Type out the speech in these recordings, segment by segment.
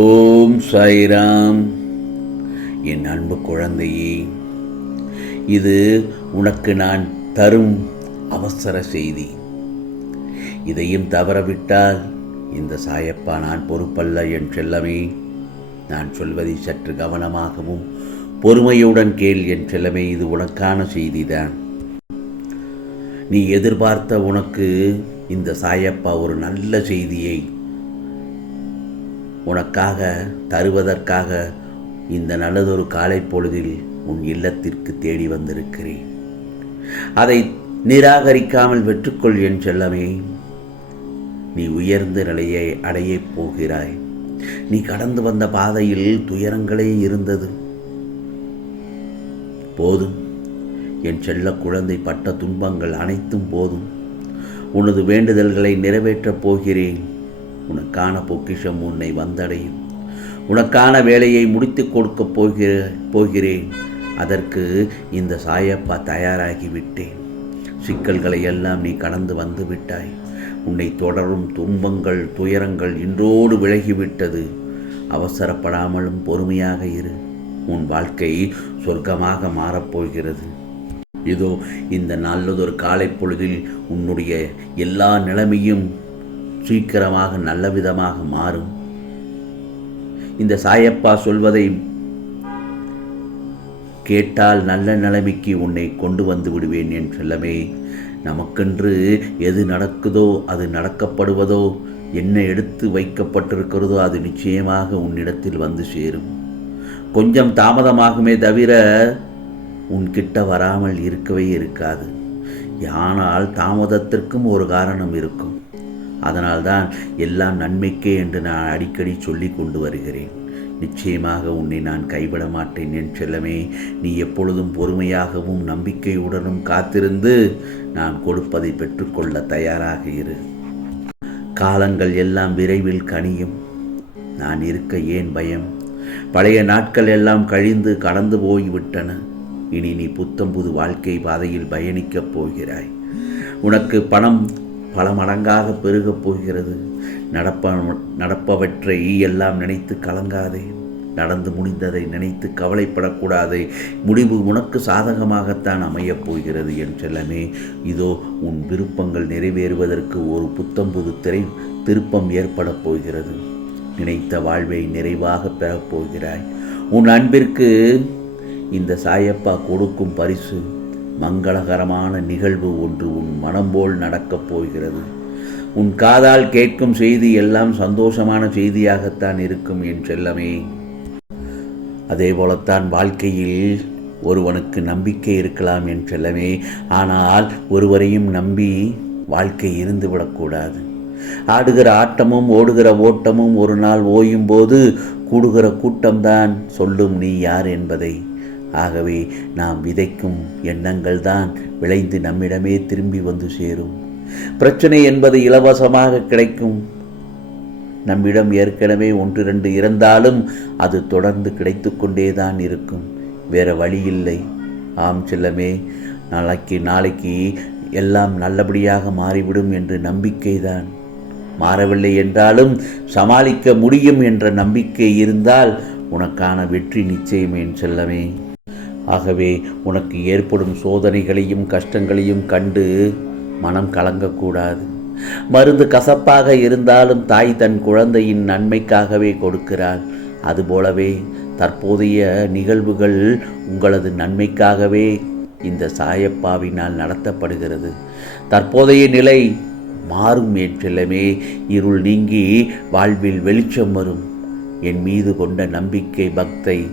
ஓம் சாய்ராம். என் அன்பு குழந்தையே இது உனக்கு நான் தரும் அவசர செய்தி. இதையும் தவறவிட்டால் இந்த சாயப்பா நான் பொறுப்பல்ல என் செல்லமே நான் சொல்வதை சற்று கவனமாகவும் பொறுமையுடன் கேள் என் செல்லமே இது உனக்கான செய்திதான். நீ எதிர்பார்த்த உனக்கு இந்த சாயப்பா ஒரு நல்ல செய்தியை உனக்காக தருவதற்காக இந்த நல்லதொரு காலை பொழுதில் உன் இல்லத்திற்கு தேடி வந்திருக்கிறேன். அதை நிராகரிக்காமல் வெற்றுக்கொள் என் செல்லமே. நீ உயர்ந்த நிலையை அடையப் போகிறாய். நீ கடந்து வந்த பாதையில் துயரங்களே இருந்தது. போதும். என் செல்ல குழந்தை பட்ட துன்பங்கள் அனைத்தும் போதும். உனது வேண்டுதல்களை நிறைவேற்றப் போகிறேன். உனக்கான பொக்கிஷம் உன்னை வந்தடையும். உனக்கான வேலையை முடித்து கொடுக்கப் போகிற போகிறேன். அதற்கு இந்த சாயப்பா தயாராகிவிட்டேன். சிக்கல்களை எல்லாம் நீ கடந்து வந்து விட்டாய். உன்னை தொடரும் துன்பங்கள் துயரங்கள் இன்றோடு விலகிவிட்டது. அவசரப்படாமலும் பொறுமையாக இரு. உன் வாழ்க்கை சொர்க்கமாக மாறப்போகிறது இதோ இந்த நல்லதொரு காலை பொழுதில் உன்னுடைய எல்லா நிலைமையும் சீக்கிரமாக நல்ல விதமாக மாறும். இந்த சாயப்பா சொல்வதை கேட்டால் நல்ல நிலைமைக்கு உன்னை கொண்டு வந்து விடுவேன் என் செல்லமே. நமக்கென்று எது நடக்குதோ அது நடக்கப்படுவதோ என்ன எடுத்து வைக்கப்பட்டிருக்கிறதோ அது நிச்சயமாக உன்னிடத்தில் வந்து சேரும். கொஞ்சம் தாமதமாகுமே தவிர உன்கிட்ட வராமல் இருக்கவே இருக்காது. ஆனால் தாமதத்திற்கும் ஒரு காரணம் இருக்கும். அதனால்தான் எல்லாம் நன்மைக்கே என்று நான் அடிக்கடி சொல்லி கொண்டு வருகிறேன். நிச்சயமாக உன்னை நான் கைவிட மாட்டேன் என் செல்லமே. நீ எப்பொழுதும் பொறுமையாகவும் நம்பிக்கையுடனும் காத்திருந்து நான் கொடுப்பதை பெற்றுக்கொள்ள தயாராக இரு. காலங்கள் எல்லாம் விரைவில் கனியும். நான் இருக்க ஏன் பயம்? பழைய நாட்கள் எல்லாம் கழிந்து கடந்து போய்விட்டன. இனி நீ புத்தம் புது வாழ்க்கை பாதையில் பயணிக்கப் போகிறாய். உனக்கு பணம் பல மடங்காக பெருகப் போகிறது. நடப்ப நடப்பவற்றை எல்லாம் நினைத்து கலங்காதே. நடந்து முடிந்ததை நினைத்து கவலைப்படக்கூடாதே. முடிவு உனக்கு சாதகமாகத்தான் அமையப் போகிறது என் செல்லமே. இதோ உன் விருப்பங்கள் நிறைவேறுவதற்கு ஒரு புத்தம்புது திரை திருப்பம் ஏற்படப் போகிறது. நினைத்த வாழ்வை நிறைவாக பெறப்போகிறாய் உன் அன்பிற்கு இந்த சாயப்பா கொடுக்கும் பரிசு மங்களகரமான நிகழ்வு ஒன்று உன் மனம் போல் நடக்கப் போகிறது. உன் காதால் கேட்கும் செய்தி எல்லாம் சந்தோஷமான செய்தியாகத்தான் இருக்கும் என் செல்லமே. அதே போலத்தான் வாழ்க்கையில் ஒருவனுக்கு நம்பிக்கை இருக்கலாம் என் செல்லமே. ஆனால் ஒருவரையும் நம்பி வாழ்க்கை இருந்துவிடக்கூடாது ஆடுகிற ஆட்டமும் ஓடுகிற ஓட்டமும் ஒரு நாள் ஓயும் போது கூடுகிற கூட்டம்தான் சொல்லும் நீ யார் என்பதை. ஆகவே நாம் விதைக்கும் எண்ணங்கள் தான் விளைந்து நம்மிடமே திரும்பி வந்து சேரும். பிரச்சனை என்பது இலவசமாக கிடைக்கும். நம்மிடம் ஏற்கனவே ஒன்று ரெண்டு இருந்தாலும் அது தொடர்ந்து கிடைத்து கொண்டே தான் இருக்கும். வேற வழி இல்லை. ஆம் செல்லமே நாளைக்கு நாளைக்கு எல்லாம் நல்லபடியாக மாறிவிடும் என்று நம்பிக்கைதான். மாறவில்லை என்றாலும் சமாளிக்க முடியும் என்ற நம்பிக்கை இருந்தால் உனக்கான வெற்றி நிச்சயம் என் செல்லமே. ஆகவே உனக்கு ஏற்படும் சோதனைகளையும் கஷ்டங்களையும் கண்டு மனம் கலங்கக்கூடாது. மருந்து கசப்பாக இருந்தாலும் தாய் தன் குழந்தையின் நன்மைக்காகவே கொடுக்கிறாள். அதுபோலவே தற்போதைய நிகழ்வுகள் உங்களது நன்மைக்காகவே இந்த சாயப்பாவினால் நடத்தப்படுகிறது. தற்போதைய நிலை மாறும் என்றெல்லாமே இருள் நீங்கி வாழ்வில் வெளிச்சம் வரும். என் மீது கொண்ட நம்பிக்கை பக்தை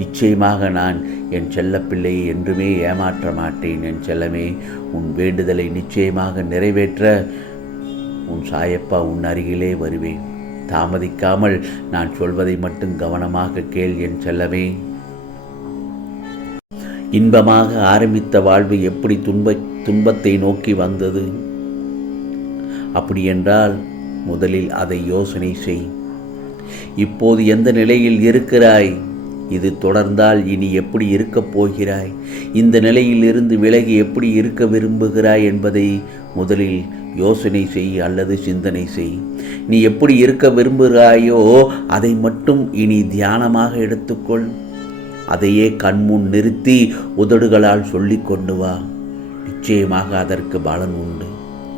நிச்சயமாக நான் என் செல்லப்பிள்ளையை என்றுமே ஏமாற்ற மாட்டேன் என் செல்லமே. உன் வேண்டுதலை நிச்சயமாக நிறைவேற்ற உன் சாயப்பா உன் அருகிலே வருவேன். தாமதிக்காமல் நான் சொல்வதை மட்டும் கவனமாக கேள் என் செல்லமே. இன்பமாக ஆரம்பித்த வாழ்வு எப்படி துன்ப துன்பத்தை நோக்கி வந்தது? அப்படி என்றால் முதலில் அதை யோசனை செய். இப்போது எந்த நிலையில் இருக்கிறாய்? இது தொடர்ந்தால் இனி எப்படி இருக்கப் போகிறாய்? இந்த நிலையில் இருந்து விலகி எப்படி இருக்க விரும்புகிறாய் என்பதை முதலில் யோசனை செய் அல்லது சிந்தனை செய். நீ எப்படி இருக்க விரும்புகிறாயோ அதை மட்டும் இனி தியானமாக எடுத்துக்கொள். அதையே கண்முன் நிறுத்தி உதடுகளால் சொல்லிக் கொண்டு வா. நிச்சயமாக அதற்கு பலன் உண்டு.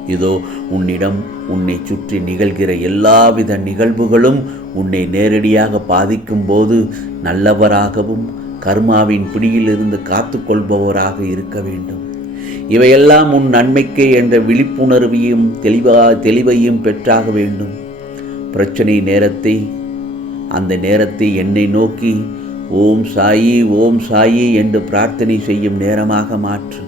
இதோ உன்னிடம் உன்னை சுற்றி நிகழ்கிற எல்லாவித நிகழ்வுகளும் உன்னை நேரடியாக பாதிக்கும் போது நல்லவராகவும் கர்மாவின் பிடியிலிருந்து காத்து கொள்பவராக இருக்க வேண்டும். இவையெல்லாம் உன் நன்மைக்கே என்ற விழிப்புணர்வையும் தெளிவா தெளிவையும் பெற்றாக வேண்டும். பிரச்சனை நேரத்தை அந்த நேரத்தை என்னை நோக்கி ஓம் சாயி ஓம் சாயி என்று பிரார்த்தனை செய்யும் நேரமாக மாற்று.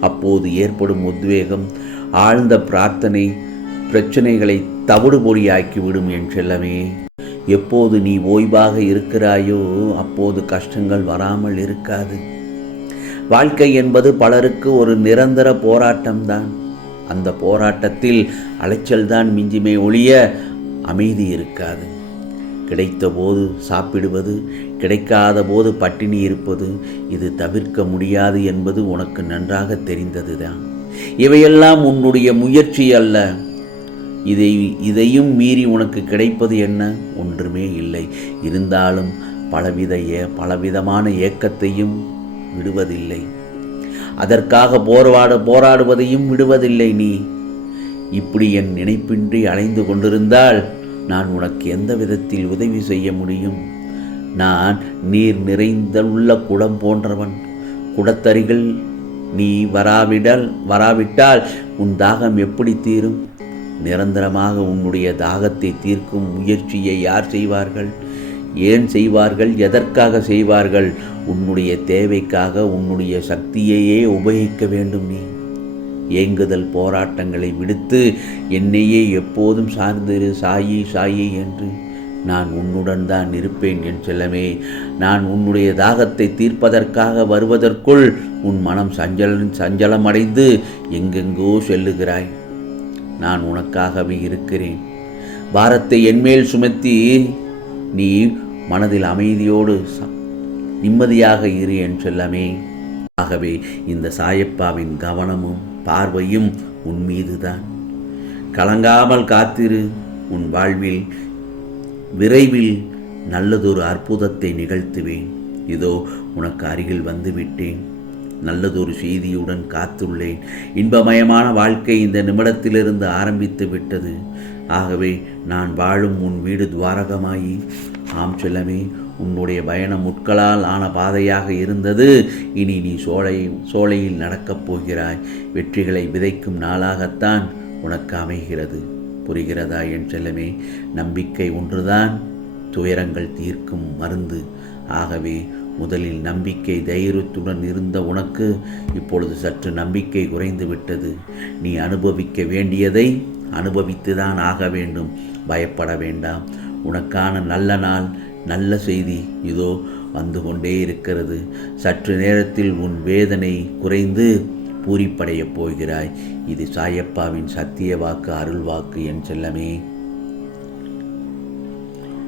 அப்போது ஏற்படும் உத்வேகம் ஆழ்ந்த பிரார்த்தனை பிரச்சனைகளை தவிடுபொடியாக்கிவிடும் என் செல்லமே. எப்போது நீ ஓய்வாக இருக்கிறாயோ அப்போது கஷ்டங்கள் வராமல் இருக்காது. வாழ்க்கை என்பது பலருக்கு ஒரு நிரந்தர போராட்டம்தான். அந்த போராட்டத்தில் அலைச்சல்தான் மிஞ்சுமே ஒழிய அமைதி இருக்காது. கிடைத்த போது சாப்பிடுவது கிடைக்காத போது பட்டினி இருப்பது இது தவிர்க்க முடியாது என்பது உனக்கு நன்றாக தெரிந்ததுதான். இவையெல்லாம் உன்னுடைய முயற்சி அல்ல. இதை இதையும் மீறி உனக்கு கிடைப்பது என்ன? ஒன்றுமே இல்லை. இருந்தாலும் பலவித ஏ பலவிதமான ஏக்கத்தையும் விடுவதில்லை. அதற்காக போராட போராடுவதையும் விடுவதில்லை நீ. இப்படி என் நினைப்பின்றி அலைந்து கொண்டிருந்தால் நான் உனக்கு எந்த விதத்தில் உதவி செய்ய முடியும்? நான் நீர் நிறைந்துள்ள குடம் போன்றவன். குடத்தருகில் நீ வராவிடல் வராவிட்டால் உன் தாகம் எப்படி தீரும்? நிரந்தரமாக உன்னுடைய தாகத்தை தீர்க்கும் முயற்சியை யார் செய்வார்கள்? ஏன் செய்வார்கள்? எதற்காக செய்வார்கள்? உன்னுடைய தேவைக்காக உன்னுடைய சக்தியையே உபயோகிக்க வேண்டும் நீ. ஏங்குதல் போராட்டங்களை விடுத்து என்னையே எப்போதும் சார்ந்திரு சாயி சாயி என்று. நான் உன்னுடன் தான் இருப்பேன் என் செல்லமே. நான் உன்னுடைய தாகத்தை தீர்ப்பதற்காக வருவதற்குள் உன் மனம் சஞ்சல சஞ்சலமடைந்து எங்கெங்கோ செல்லுகிறாய். நான் உனக்காகவே இருக்கிறேன். பாரத்தை என்மேல் சுமத்தி நீ மனதில் அமைதியோடு ச- நிம்மதியாக இரு என் செல்லமே. ஆகவே இந்த சாயப்பாவின் கவனமும் பார்வையும் உன் மீதுதான். கலங்காமல் காத்திரு. உன் வாழ்வில் விரைவில் நல்லதொரு அற்புதத்தை நிகழ்த்துவேன். இதோ உனக்கு அருகில் வந்துவிட்டேன். நல்லதொரு செய்தியுடன் காத்துள்ளேன். இன்பமயமான வாழ்க்கை இந்த நிமிடத்திலிருந்து ஆரம்பித்து விட்டது. ஆகவே நான் வாழும் உன் வீடு துவாரகமாயி ஆம் செல்லமே உன்னுடைய பயணம் முட்களால் ஆன பாதையாக இருந்தது. இனி நீ சோலை சோலையில் நடக்கப் போகிறாய். வெற்றிகளை விதைக்கும் நாளாகத்தான் உனக்கு அமைகிறது. புரிகிறதா என் செல்லமே? நம்பிக்கை ஒன்றுதான். துயரங்கள் தீர்க்கும் மருந்து. ஆகவே முதலில் நம்பிக்கை தைரியத்துடன் இருந்த உனக்கு இப்பொழுது சற்று நம்பிக்கை குறைந்து விட்டது. நீ அனுபவிக்க வேண்டியதை அனுபவித்துதான் ஆக வேண்டும். பயப்பட வேண்டாம். உனக்கான நல்ல நாள் நல்ல செய்தி இதோ வந்து கொண்டே இருக்கிறது. சற்று நேரத்தில் உன் வேதனை குறைந்து பூரிப்படையப் போகிறாய். இது சாயப்பாவின் சத்திய வாக்கு அருள் வாக்கு என் செல்லமே.